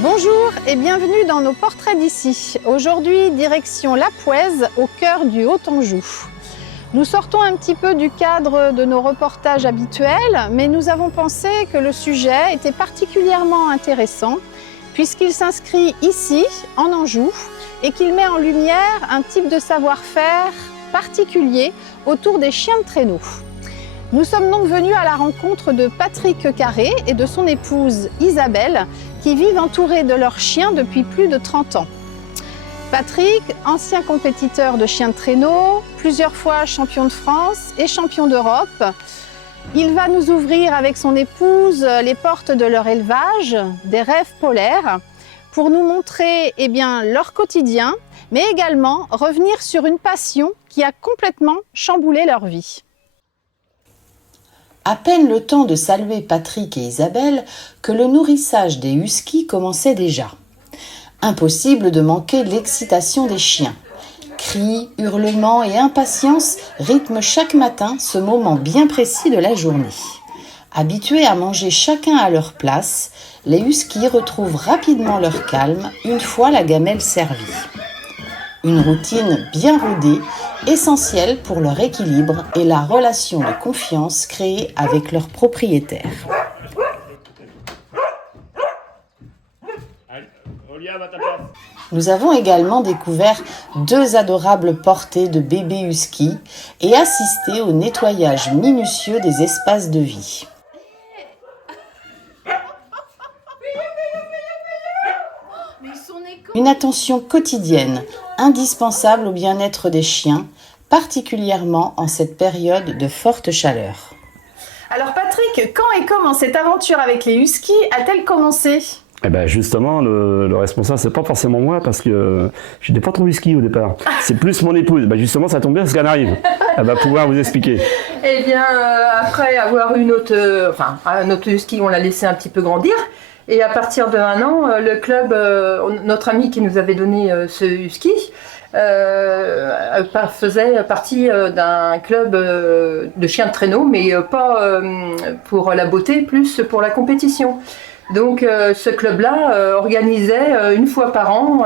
Bonjour et bienvenue dans nos portraits d'ici. Aujourd'hui, direction La Pouèze, au cœur du Haut-Anjou. Nous sortons un petit peu du cadre de nos reportages habituels, mais nous avons pensé que le sujet était particulièrement intéressant puisqu'il s'inscrit ici, en Anjou, et qu'il met en lumière un type de savoir-faire particulier autour des chiens de traîneau. Nous sommes donc venus à la rencontre de Patrick Carré et de son épouse Isabelle, qui vivent entourés de leurs chiens depuis plus de 30 ans. Patrick, ancien compétiteur de chiens de traîneau, plusieurs fois champion de France et champion d'Europe, il va nous ouvrir avec son épouse les portes de leur élevage, des rêves polaires, pour nous montrer leur quotidien, mais également revenir sur une passion qui a complètement chamboulé leur vie. À peine le temps de saluer Patrick et Isabelle que le nourrissage des huskies commençait déjà. Impossible de manquer l'excitation des chiens. Cris, hurlements et impatience rythment chaque matin ce moment bien précis de la journée. Habitués à manger chacun à leur place, les huskies retrouvent rapidement leur calme une fois la gamelle servie. Une routine bien rodée, essentielle pour leur équilibre et la relation de confiance créée avec leur propriétaire. Nous avons également découvert 2 adorables portées de bébés huskies et assisté au nettoyage minutieux des espaces de vie. Une attention quotidienne, indispensable au bien-être des chiens, particulièrement en cette période de forte chaleur. Alors Patrick, quand et comment cette aventure avec les huskies a-t-elle commencé ? Eh ben justement, le responsable, c'est pas forcément moi parce que je n'étais pas trop husky au départ. C'est plus mon épouse. Ben justement, ça tombe bien parce qu'elle arrive. Elle va pouvoir vous expliquer. Eh bien, après avoir eu notre husky, on l'a laissé un petit peu grandir. Et à partir de 1 an, le club, notre ami qui nous avait donné ce husky, faisait partie d'un club de chiens de traîneau, mais pas pour la beauté, plus pour la compétition. Donc ce club-là organisait une fois par an,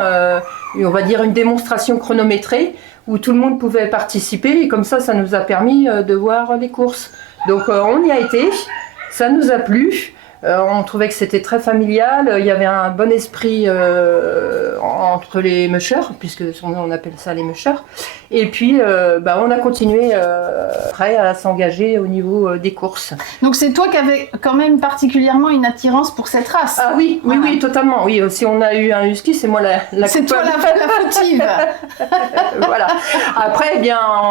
on va dire une démonstration chronométrée, où tout le monde pouvait participer, et comme ça nous a permis de voir les courses. Donc on y a été, ça nous a plu. On trouvait que c'était très familial, il y avait un bon esprit entre les mushers, puisque on appelle ça les mushers. Et puis on a continué après à s'engager au niveau des courses. Donc c'est toi qui avais quand même particulièrement une attirance pour cette race. Ah oui, voilà. Oui, totalement. Oui, si on a eu un husky, c'est moi la c'est toi la fautive. Voilà. Après,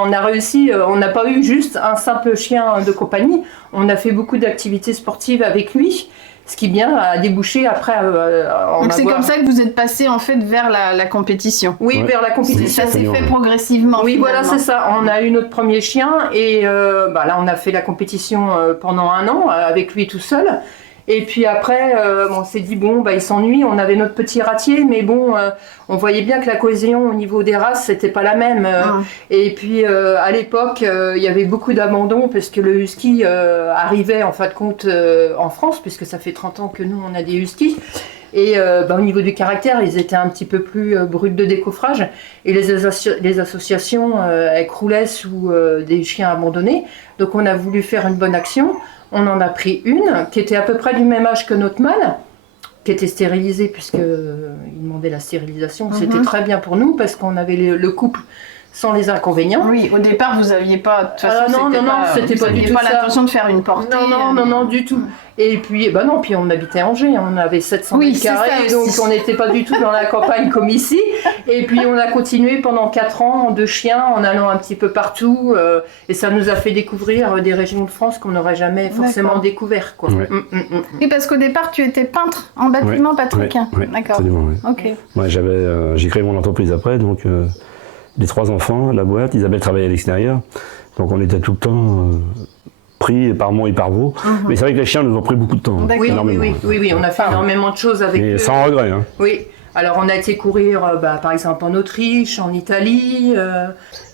on a réussi, on n'a pas eu juste un simple chien de compagnie, on a fait beaucoup d'activités sportives avec lui. Ce qui a débouché après. Donc c'est comme ça que vous êtes passé en fait vers la compétition. Oui, ouais. Vers la compétition. Ça s'est fait progressivement. Oui, finalement. Voilà, c'est ça. On a eu notre premier chien et là on a fait la compétition pendant 1 an avec lui tout seul. Et puis après, on s'est dit il s'ennuie. On avait notre petit ratier, mais on voyait bien que la cohésion au niveau des races c'était pas la même. Et puis à l'époque, il y avait beaucoup d'abandon parce que le husky arrivait en fin de compte en France, puisque ça fait 30 ans que nous on a des huskies. Et au niveau du caractère, ils étaient un petit peu plus bruts de décoffrage. Et les associations elles croulaient sous des chiens abandonnés. Donc on a voulu faire une bonne action. On en a pris une qui était à peu près du même âge que notre mâle, qui était stérilisée puisqu'il demandait la stérilisation. C'était très bien pour nous parce qu'on avait le couple sans les inconvénients. Oui, au départ, vous n'aviez pas... De toute façon, c'était pas du tout ça. L'intention de faire une portée. Non, du tout. Et puis, puis on habitait Angers, on avait 700 mètres carrés, donc on n'était pas du tout dans la campagne comme ici. Et puis on a continué pendant 4 ans de chiens, en allant un petit peu partout, et ça nous a fait découvrir des régions de France qu'on n'aurait jamais forcément découvert, quoi. Ouais. Oui, parce qu'au départ, tu étais peintre en bâtiment, Patrick. Oui, d'accord. Absolument, oui. Ok. Moi, j'ai créé mon entreprise après, donc les 3 enfants, la boîte, Isabelle travaillait à l'extérieur, donc on était tout le temps pris par Mont et par Vaux. Mais c'est vrai que les chiens nous ont pris beaucoup de temps. Oui, on a fait énormément de choses avec eux. Sans regret. Hein. Oui. Alors on a été courir par exemple en Autriche, en Italie.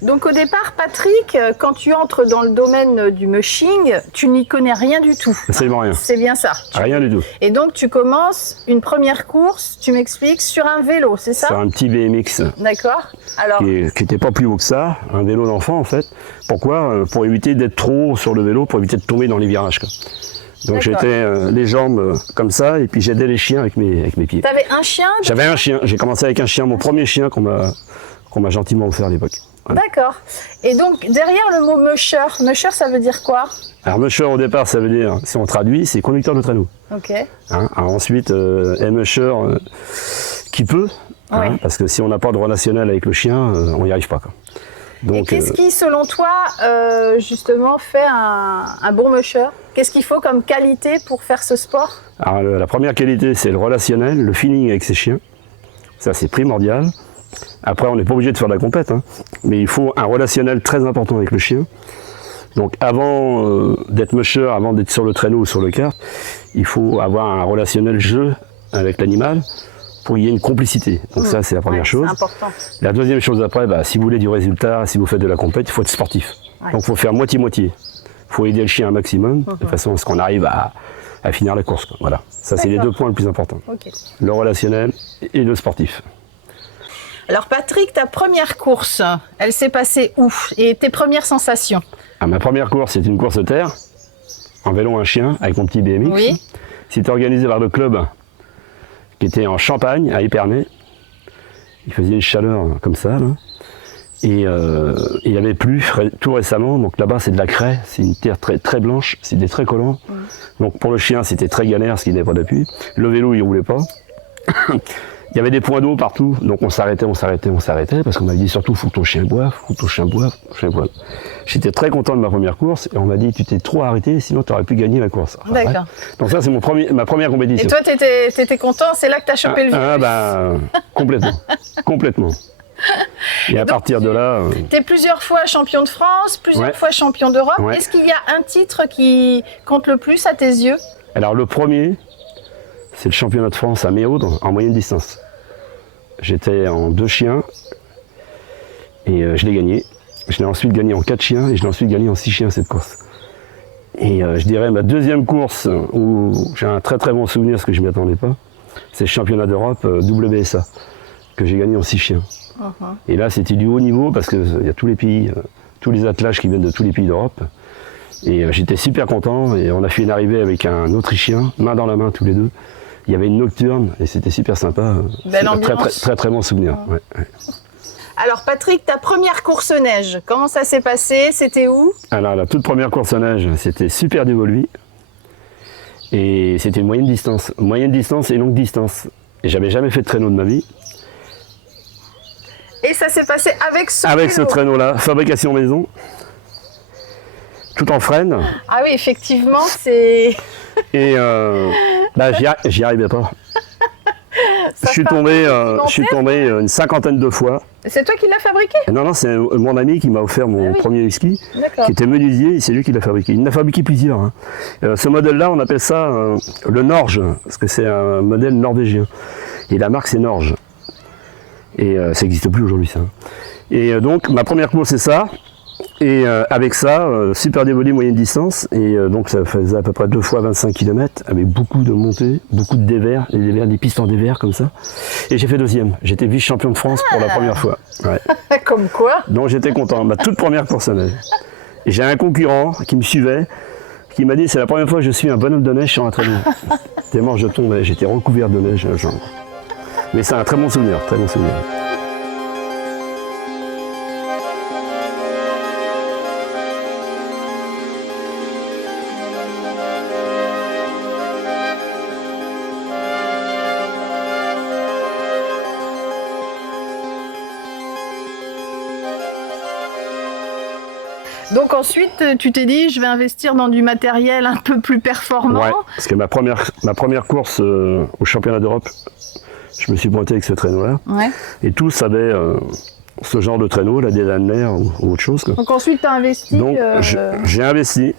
Donc au départ, Patrick, quand tu entres dans le domaine du mushing, tu n'y connais rien du tout. Absolument rien. C'est bien ça. Rien du tout. Et donc tu commences une première course, tu m'expliques, sur un vélo, c'est ça? Sur un petit BMX D'accord. Alors, qui n'était pas plus haut que ça, un vélo d'enfant en fait. Pourquoi? Pour éviter d'être trop haut sur le vélo, pour éviter de tomber dans les virages, quoi. Donc D'accord. j'étais les jambes comme ça et puis j'aidais les chiens avec mes pieds. t'avais un chien? J'avais un chien, j'ai commencé avec un chien, mon premier chien qu'on m'a gentiment offert à l'époque. Voilà. D'accord. Et donc derrière le mot musher, musher ça veut dire quoi? Alors musher au départ ça veut dire, si on traduit, c'est conducteur de traîneau. Ok. Hein, alors ensuite, musher qui peut, hein, Ouais. parce que si on n'a pas de relationnel avec le chien, on n'y arrive pas, quoi. Et Donc, qu'est-ce qui, selon toi, justement, fait un bon musher? Qu'est-ce qu'il faut comme qualité pour faire ce sport? alors, la première qualité, c'est le relationnel, le feeling avec ses chiens. Ça, c'est primordial. Après, on n'est pas obligé de faire de la compète, hein, mais il faut un relationnel très important avec le chien. Donc, avant d'être musher, avant d'être sur le traîneau ou sur le kart, il faut avoir un relationnel jeu avec l'animal pour qu'il y ait une complicité. Donc ça, c'est la première chose. C'est important. La deuxième chose après, si vous voulez du résultat, si vous faites de la compète, il faut être sportif. Ouais. Donc il faut faire moitié-moitié. Il faut aider le chien un maximum, de façon à ce qu'on arrive à finir la course, quoi. Voilà. Ça, c'est les D'accord. 2 points les plus importants. Ok. Le relationnel et le sportif. Alors Patrick, ta première course, elle s'est passée où? Et tes premières sensations? Ma première course, c'était une course terre, en vélo un chien, avec mon petit BMX. Oui. C'était organisé par le club qui était en Champagne, à Épernay. Il faisait une chaleur comme ça, là. Et il avait plu tout récemment, donc là-bas c'est de la craie, c'est une terre très, très blanche, c'était très collant. Donc pour le chien c'était très galère parce qu'il n'avait pas d'appui. Le vélo il roulait pas. Il y avait des points d'eau partout, donc on s'arrêtait, parce qu'on m'avait dit surtout faut que ton chien boive, faut que ton chien boive, J'étais très content de ma première course et on m'a dit tu t'es trop arrêté, sinon tu aurais pu gagner la course. Ah, D'accord. ouais. Donc ça c'est ma première compétition. Et toi, t'étais content? C'est là que t'as chopé le virus? Complètement. Et à partir de là... T'es plusieurs fois champion de France, plusieurs fois champion d'Europe. Ouais. Est-ce qu'il y a un titre qui compte le plus à tes yeux? Alors le premier, c'est le championnat de France à Méaudre en moyenne distance. J'étais en 2 chiens et je l'ai gagné. Je l'ai ensuite gagné en 4 chiens et je l'ai ensuite gagné en 6 chiens cette course. Et je dirais ma deuxième course où j'ai un très très bon souvenir parce que je ne m'y attendais pas, c'est le championnat d'Europe WSA que j'ai gagné en 6 chiens. Et là c'était du haut niveau parce qu'il y a tous les pays, tous les attelages qui viennent de tous les pays d'Europe. Et j'étais super content et on a fait une arrivée avec un Autrichien, main dans la main tous les deux. Il y avait une nocturne et c'était super sympa. Belle Très, ambiance. très, très bon souvenir. Ouais. Alors Patrick, ta première course neige, comment ça s'est passé? C'était où? Alors la toute première course à neige, c'était super dévolu. Et c'était une moyenne distance et longue distance. Et j'avais jamais fait de traîneau de ma vie. Et ça s'est passé avec ce Avec ce vélo. traîneau-là, fabrication maison, tout en frêne. Ah oui, effectivement, c'est... Et j'y arrivais pas. Ça Je suis part tombé documentaire. une 50aine de fois. C'est toi qui l'as fabriqué? Non, c'est mon ami qui m'a offert mon Ah oui. premier whisky, D'accord. qui était menuisier, et c'est lui qui l'a fabriqué. Il en a fabriqué plusieurs. Hein. Ce modèle-là, on appelle ça le Norge, parce que c'est un modèle norvégien. Et la marque, c'est Norge. Et ça n'existe plus aujourd'hui, ça. Et donc, ma première course, c'est ça. Et avec ça, super dévolé moyenne distance. Et donc, ça faisait à peu près 2 fois 25 km, avec beaucoup de montées, beaucoup de dévers, des pistes en dévers, comme ça. Et j'ai fait deuxième. J'étais vice-champion de France pour la première fois. Ouais. Comme quoi? Donc, j'étais content. Ma toute première course à neige. Et j'ai un concurrent qui me suivait, qui m'a dit c'est la première fois que je suis un bonhomme de neige sur un traîneau. Tellement je tombais, j'étais recouvert de neige. Genre. Mais c'est un très bon souvenir, très bon souvenir. Donc ensuite, tu t'es dit, je vais investir dans du matériel un peu plus performant. Ouais, parce que ma première course au championnat d'Europe, je me suis pointé avec ce traîneau-là. Ouais. Et tous avaient ce genre de traîneau, la Delanner ou autre chose, quoi. Donc ensuite, tu as investi Donc j'ai investi.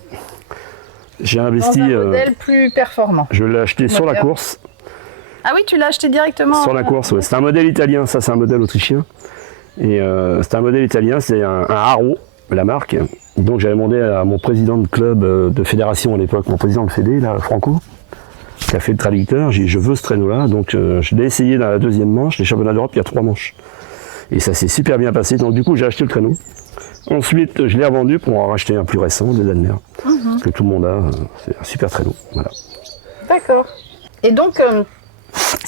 J'ai dans investi. un modèle plus performant. Je l'ai acheté sur la Moteur. course. Ah oui, tu l'as acheté directement Sur la course, ouais. C'est un modèle italien, ça c'est un modèle autrichien. Et c'est un modèle italien, c'est un Haro, la marque. Donc j'avais demandé à mon président de club de fédération à l'époque, mon président de fédé, là, Franco, qui a fait le traducteur, j'ai dit je veux ce traîneau-là. Donc je l'ai essayé dans la deuxième manche, les championnats d'Europe, il y a 3 manches. Et ça s'est super bien passé, donc du coup j'ai acheté le traîneau. Ensuite je l'ai revendu pour en racheter un plus récent, le Lanner, que tout le monde a, c'est un super traîneau. Voilà. D'accord. Et donc,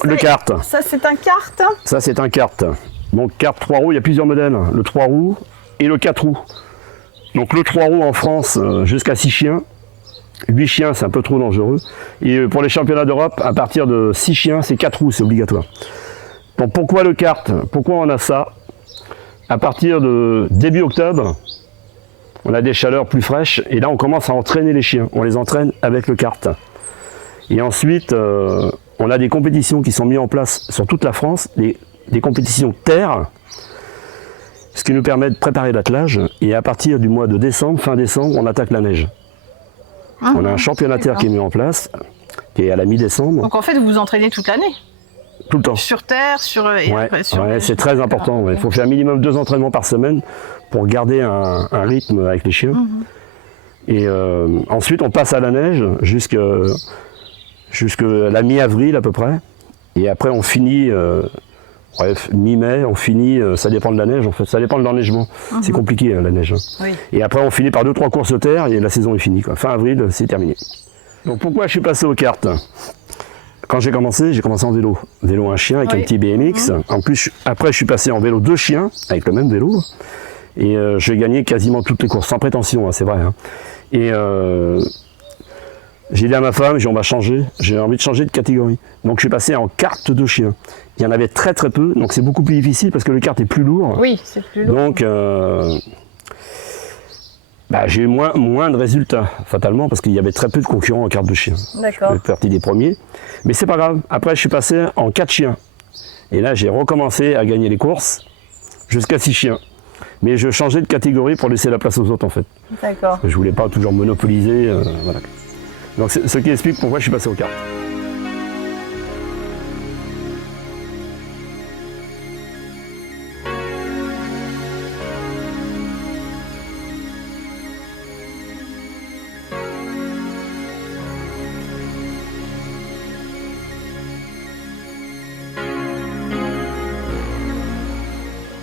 Le kart. ça c'est un kart. Ça, c'est un kart. Donc, kart 3 roues, il y a plusieurs modèles. Le 3 roues et le 4 roues. Donc, le 3 roues en France, jusqu'à 6 chiens. 8 chiens, c'est un peu trop dangereux. Et pour les championnats d'Europe, à partir de 6 chiens, c'est 4 roues, c'est obligatoire. Donc, pourquoi le kart? Pourquoi on a ça? À partir de début octobre, on a des chaleurs plus fraîches. Et là, on commence à entraîner les chiens. On les entraîne avec le kart. Et ensuite, on a des compétitions qui sont mises en place sur toute la France, des compétitions terre, ce qui nous permet de préparer l'attelage. Et à partir du mois de décembre, fin décembre, on attaque la neige. On a un championnat terre qui est mis en place, qui est à la mi-décembre, Donc en fait, vous vous entraînez toute l'année. tout le temps. Sur terre, et Ouais, après, sur ouais, c'est très important. Il faut faire minimum 2 entraînements par semaine pour garder un rythme avec les chiens. Et ensuite, on passe à la neige jusqu'à la mi-avril à peu près. Et après, on finit, mi-mai, on finit, ça dépend de la neige en fait, ça dépend de l'enneigement. C'est compliqué la neige. Oui. Et après, on finit par 2-3 courses terre et la saison est finie, quoi. Fin avril, c'est terminé. Donc pourquoi je suis passé aux cartes? Quand j'ai commencé en vélo. Vélo un chien avec un petit BMX. En plus, après, je suis passé en vélo 2 chiens avec le même vélo. Et j'ai gagné quasiment toutes les courses, sans prétention, hein, c'est vrai. Hein. Et j'ai dit à ma femme, on va changer, j'ai envie de changer de catégorie. Donc je suis passé en carte de chien. Il y en avait très très peu, donc c'est beaucoup plus difficile parce que le kart est plus lourd. Oui, c'est plus lourd. Donc j'ai eu moins de résultats, fatalement, parce qu'il y avait très peu de concurrents en carte de chien. D'accord. Je suis parti des premiers. Mais c'est pas grave. Après, je suis passé en 4 chiens. Et là, j'ai recommencé à gagner les courses jusqu'à 6 chiens. Mais je changeais de catégorie pour laisser la place aux autres, en fait. D'accord. Je voulais pas toujours monopoliser. Voilà. Donc, c'est ce qui explique pourquoi je suis passé aux cartes.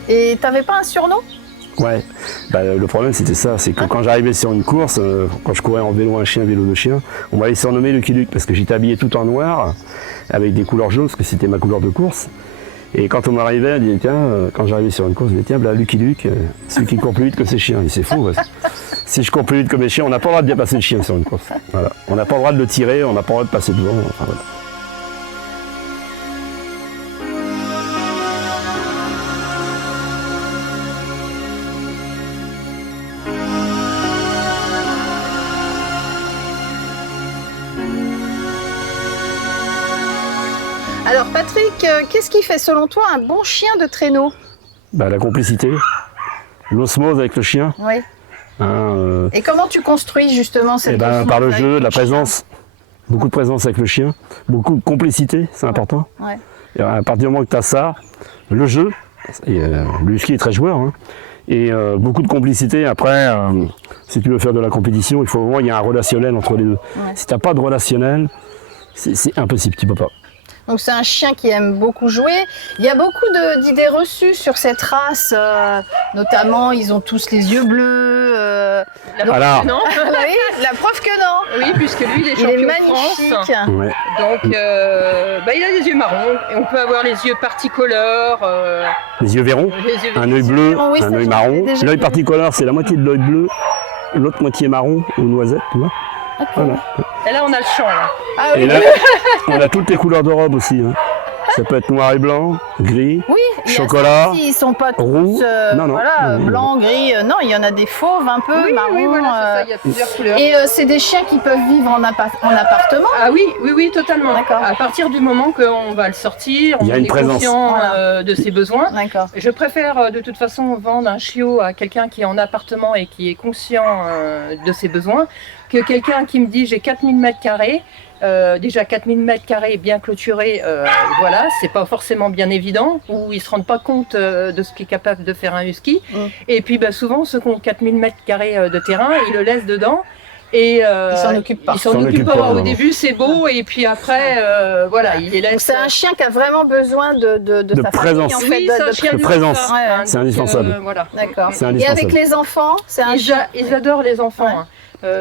Et t'avais pas un surnom? Ouais, le problème c'était ça, c'est que quand j'arrivais sur une course, quand je courais en vélo un chien, vélo 2 chiens, on m'avait surnommé Lucky Luke parce que j'étais habillé tout en noir, avec des couleurs jaunes, parce que c'était ma couleur de course. Et quand on m'arrivait, on disait, tiens, quand j'arrivais sur une course, on disait, tiens, Lucky Luke, celui qui court plus vite que ses chiens. Et c'est fou, parce que si je cours plus vite que mes chiens, on n'a pas le droit de dépasser le chien sur une course. Voilà. On n'a pas le droit de le tirer, on n'a pas le droit de passer devant. Enfin, voilà. Alors Patrick, qu'est-ce qui fait selon toi un bon chien de traîneau? La complicité, l'osmose avec le chien. Oui. Hein, Et comment tu construis justement cette osmose par le avec jeu, de la chien? présence, beaucoup de présence avec le chien, beaucoup de complicité, c'est important. Ouais. Et à partir du moment que tu as ça, le jeu, et, le husky est très joueur, hein, et beaucoup de complicité. Après, si tu veux faire de la compétition, il faut vraiment qu'il y ait un relationnel entre les deux. Ouais. Si tu n'as pas de relationnel, c'est impossible, tu peux pas. Donc c'est un chien qui aime beaucoup jouer. Il y a beaucoup d'idées reçues sur cette race, notamment ils ont tous les yeux bleus. Alors, Non. Oui, la preuve que non. Oui, puisque lui, il est Il champion est de magnifique. France. ouais. Donc, il a des yeux marrons. Et on peut avoir les yeux particolores. Les yeux verrons, Les yeux un œil bleu, Oui, ça, un œil j'en marron. avais déjà L'œil vu. particolore, c'est la moitié de l'œil bleu, l'autre moitié marron ou noisette, tu vois. Voilà. Et là, on a le champ. Là. Ah Et oui, là, on a toutes les couleurs de robe aussi. Hein. Ça peut être noir et blanc, gris, oui, il y a chocolat, ça aussi, ils sont pas tous roux. Non, non. voilà, Non, non. blanc, gris. Non, il y en a des fauves un peu, marron. oui, voilà, c'est ça. Il y a plusieurs couleurs. Et c'est des chiens qui peuvent vivre en appartement. Ah oui, totalement. D'accord. À partir du moment qu'on va le sortir, Il y a on une est présence. conscient Voilà. de ses besoins. D'accord. Je préfère de toute façon vendre un chiot à quelqu'un qui est en appartement et qui est conscient de ses besoins que quelqu'un qui me dit j'ai 4000 mètres carrés, déjà 4000 mètres carrés bien clôturés, voilà, c'est pas forcément bien évident, ou ils se rendent pas compte de ce qu'est capable de faire un husky. Et puis souvent ceux qui ont 4000 mètres carrés de terrain, ils le laissent dedans. Et ils s'en occupent pas. Ils s'en occupent pas. Au début, c'est beau, et puis après, voilà, il les laisse. C'est un chien qui a vraiment besoin de sa présence. famille, en fait, Oui, c'est un chien de présence. Ouais, C'est indispensable. Voilà. D'accord. C'est Et indispensable. avec les enfants, c'est un chien. Ils adorent les enfants. Ouais. Hein.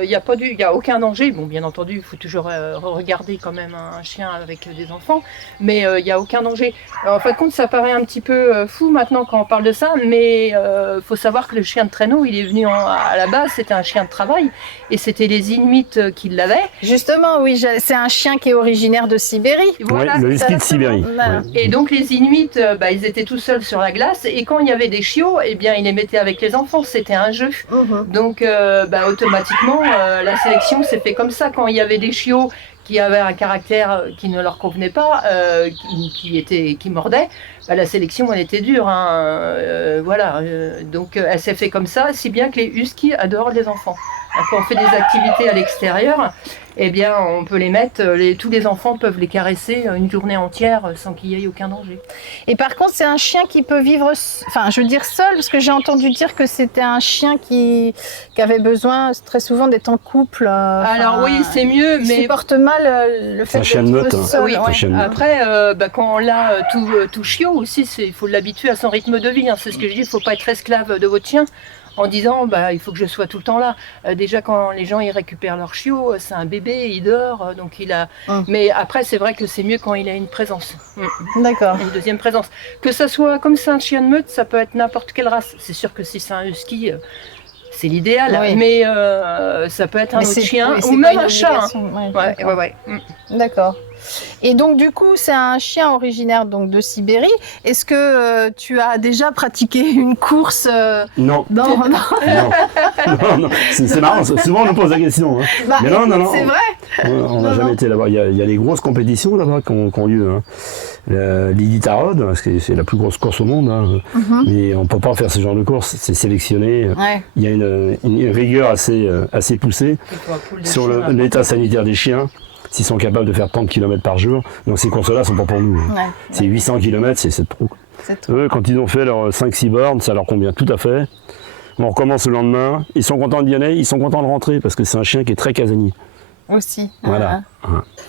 Il n'y a aucun danger. Bon, bien entendu, il faut toujours regarder quand même un chien avec des enfants, mais il n'y a aucun danger. En fin de compte, ça paraît un petit peu fou maintenant quand on parle de ça, mais il faut savoir que le chien de traîneau, il est venu à la base, c'était un chien de travail, et c'était les Inuits qui l'avaient. Justement, oui, c'est un chien qui est originaire de Sibérie. Voilà, Ouais, le husky de Sibérie. Voilà. Ouais. Et donc les Inuits, ils étaient tout seuls sur la glace, et quand il y avait des chiots, eh bien ils les mettaient avec les enfants, c'était un jeu. Donc automatiquement, la sélection s'est fait comme ça. Quand il y avait des chiots qui avaient un caractère qui ne leur convenait pas, qui mordaient, la sélection elle était dure. Hein, voilà. Donc elle s'est fait comme ça, si bien que les huskies adorent les enfants. Quand on fait des activités à l'extérieur, eh bien, on peut les mettre, tous les enfants peuvent les caresser une journée entière sans qu'il y ait aucun danger. Et par contre, c'est un chien qui peut vivre, enfin, je veux dire seul, parce que j'ai entendu dire que c'était un chien qui avait besoin très souvent d'être en couple. Alors oui, c'est mieux, il mais supporte mal le fait un chien de meute, d'être seul. oui, un chien de meute. après, quand on l'a tout chiot aussi, il faut l'habituer à son rythme de vie. Hein. C'est ce que je dis, il ne faut pas être esclave de votre chien. En disant, il faut que je sois tout le temps là. Déjà, quand les gens ils récupèrent leur chiot, c'est un bébé, il dort, donc il a. Mais après, c'est vrai que c'est mieux quand il a une présence. D'accord. Une deuxième présence. Que ça soit comme c'est un chien de meute, ça peut être n'importe quelle race. C'est sûr que si c'est un husky, c'est l'idéal. Oui. Mais ça peut être un autre chien oui, c'est ou pas même une un chat. Hein. obligation. Ouais. D'accord. Et donc du coup, c'est un chien originaire donc de Sibérie. Est-ce que tu as déjà pratiqué une course Non. dans... Non. C'est marrant, souvent on nous pose la question. Hein. Mais non. C'est vrai. On n'a jamais été là-bas. Il y a des grosses compétitions là-bas qui ont lieu. Hein. L'Iditarod, parce que c'est la plus grosse course au monde. Hein. Mais on ne peut pas faire ce genre de course. C'est sélectionné. Ouais. Il y a une rigueur assez poussée sur l'état sanitaire des chiens. S'ils sont capables de faire 30 km par jour. Donc ces courses-là ne sont pas pour nous. Hein. Ouais. C'est 800 km, c'est trop. C'est trop. Eux, quand ils ont fait leurs 5-6 bornes, ça leur convient tout à fait. On recommence le lendemain. Ils sont contents d'y aller, ils sont contents de rentrer parce que c'est un chien qui est très casanier. Aussi. Voilà.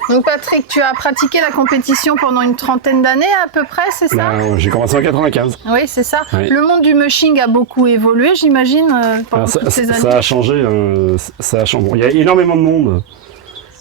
Donc Patrick, tu as pratiqué la compétition pendant une trentaine d'années à peu près, c'est ça? J'ai commencé en 95. Oui, c'est ça. Oui. Le monde du mushing a beaucoup évolué, j'imagine, pendant toutes ces années. Ça a changé. Ça a changé. Bon, il y a énormément de monde.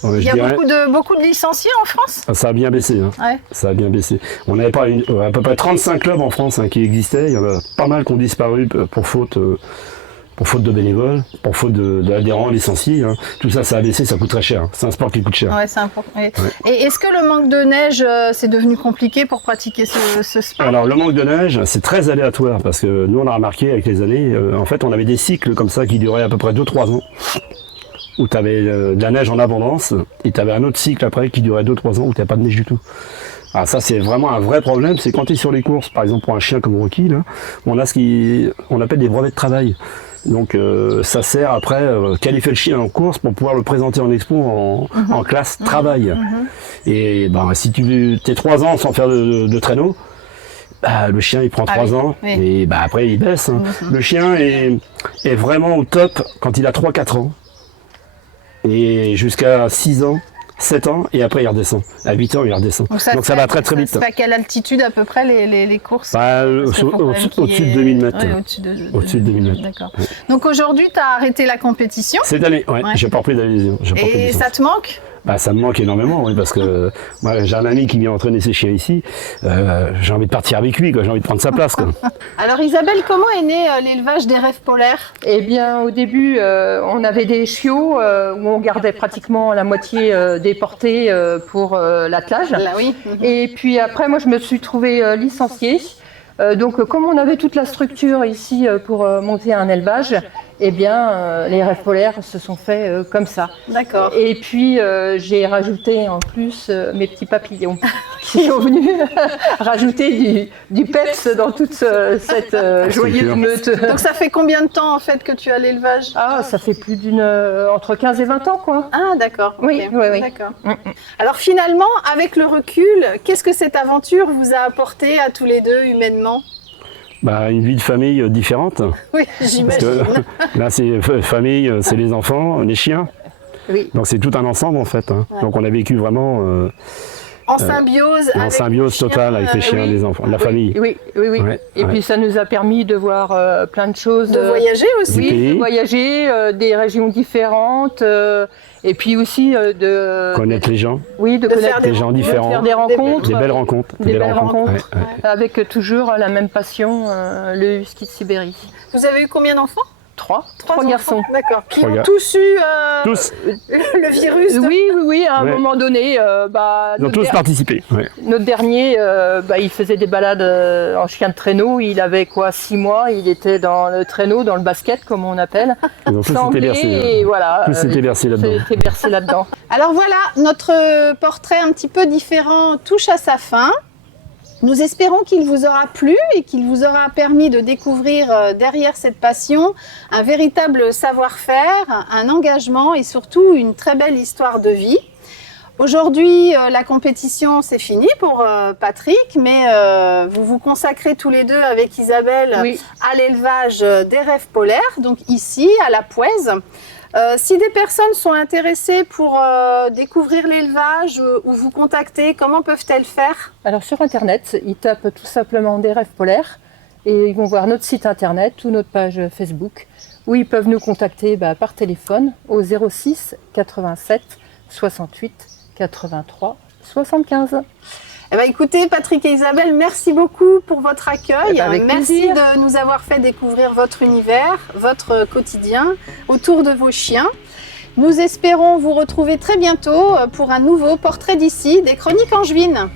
Il y a beaucoup de licenciés en France? Ça a bien baissé. Hein. Ouais. Ça a bien baissé. On n'avait pas à peu près 35 clubs en France qui existaient. Il y en a pas mal qui ont disparu pour faute de bénévoles, pour faute d'adhérents licenciés. Hein. Tout ça, ça a baissé, ça coûte très cher. C'est un sport qui coûte cher. Ouais, c'est important. Oui. Ouais. Et est-ce que le manque de neige, c'est devenu compliqué pour pratiquer ce sport? Alors, le manque de neige, c'est très aléatoire parce que nous, on a remarqué avec les années, en fait, on avait des cycles comme ça qui duraient à peu près 2-3 ans. Où tu avais de la neige en abondance, et tu avais un autre cycle après qui durait 2-3 ans où tu n'avais pas de neige du tout. Alors ça, c'est vraiment un vrai problème, c'est quand tu es sur les courses, par exemple pour un chien comme Rocky, là, on a ce qu'on appelle des brevets de travail. Donc ça sert après qualifier le chien en course pour pouvoir le présenter en expo en classe travail. Et si tu es 3 ans sans faire de traîneau, le chien il prend 3 ans et après il baisse. Hein. Le chien est vraiment au top quand il a 3-4 ans. Et jusqu'à 6 ans, 7 ans, et après il redescend. À 8 ans, il redescend. Donc ça va très très vite. C'est à quelle altitude à peu près les courses? Au-dessus de 2000 mètres. Ouais, au-dessus de 2000 mètres. D'accord. Donc aujourd'hui, tu as arrêté la compétition? Cette année, j'ai pas repris d'adhésion. Et ça te manque? Ça me manque énormément, oui, parce que moi j'ai un ami qui vient entraîner ses chiens ici. J'ai envie de partir avec lui, j'ai envie de prendre sa place. Quoi. Alors Isabelle, comment est né l'élevage des rêves polaires? Eh bien, au début, on avait des chiots où on gardait pratiquement la moitié des portées pour l'attelage. Là, oui. Et puis après, moi, je me suis trouvée licenciée. Donc, comme on avait toute la structure ici pour monter un élevage, eh bien, les rêves polaires se sont faits comme ça. D'accord. Et puis, j'ai rajouté en plus mes petits papillons qui sont venus rajouter du peps dans toute cette joyeuse meute. Donc ça fait combien de temps en fait que tu as l'élevage? Ah, ça fait plus entre 15 et 20 ans, quoi. Ah, d'accord. Oui, Ok. oui, oui. D'accord. Alors finalement, avec le recul, qu'est-ce que cette aventure vous a apporté à tous les deux humainement? Bah, une vie de famille différente. Oui, Parce j'imagine. que là, c'est famille, c'est les enfants, les chiens. Oui. Donc c'est tout un ensemble en fait. Hein. Ouais. Donc on a vécu vraiment En symbiose en avec symbiose les chiens, totale avec les chiens, oui. les enfants, la Oui, famille. Oui, oui, oui. Ouais, Et ouais. puis ça nous a permis de voir plein de choses. de voyager aussi. Du Oui, pays. de voyager, des régions différentes, et puis aussi de Connaître les gens, oui, de de connaître faire des les gens rencontres, différents, faire des rencontres, des belles rencontres. Des belles rencontres. Ouais, ouais. avec toujours la même passion, le husky de Sibérie. Vous avez eu combien d'enfants? Trois enfants. garçons. D'accord. Qui Trois ont gars. tous eu Tous, le virus. Oui, à un Ouais. moment donné, ils ont tous participé. Ouais. notre dernier, il faisait des balades en chien de traîneau. Il avait quoi, 6 mois. Il était dans le traîneau, dans le basket, comme on appelle. Ils ont tous été Sanglé, bercés. et voilà. Tous été bercés là-dedans. Été bercé là-dedans. Alors voilà, notre portrait un petit peu différent touche à sa fin. Nous espérons qu'il vous aura plu et qu'il vous aura permis de découvrir derrière cette passion un véritable savoir-faire, un engagement et surtout une très belle histoire de vie. Aujourd'hui, la compétition, c'est fini pour Patrick, mais vous vous consacrez tous les deux avec Isabelle Oui. à l'élevage des rêves polaires, donc ici, à la Pouèze. Si des personnes sont intéressées pour découvrir l'élevage ou vous contacter, comment peuvent-elles faire? Alors sur internet, ils tapent tout simplement des rêves polaires et ils vont voir notre site internet ou notre page Facebook où ils peuvent nous contacter par téléphone au 06 87 68 83 75. Eh ben, écoutez, Patrick et Isabelle, merci beaucoup pour votre accueil. Avec Merci plaisir. de nous avoir fait découvrir votre univers, votre quotidien autour de vos chiens. Nous espérons vous retrouver très bientôt pour un nouveau portrait d'ici des Chroniques Angevines.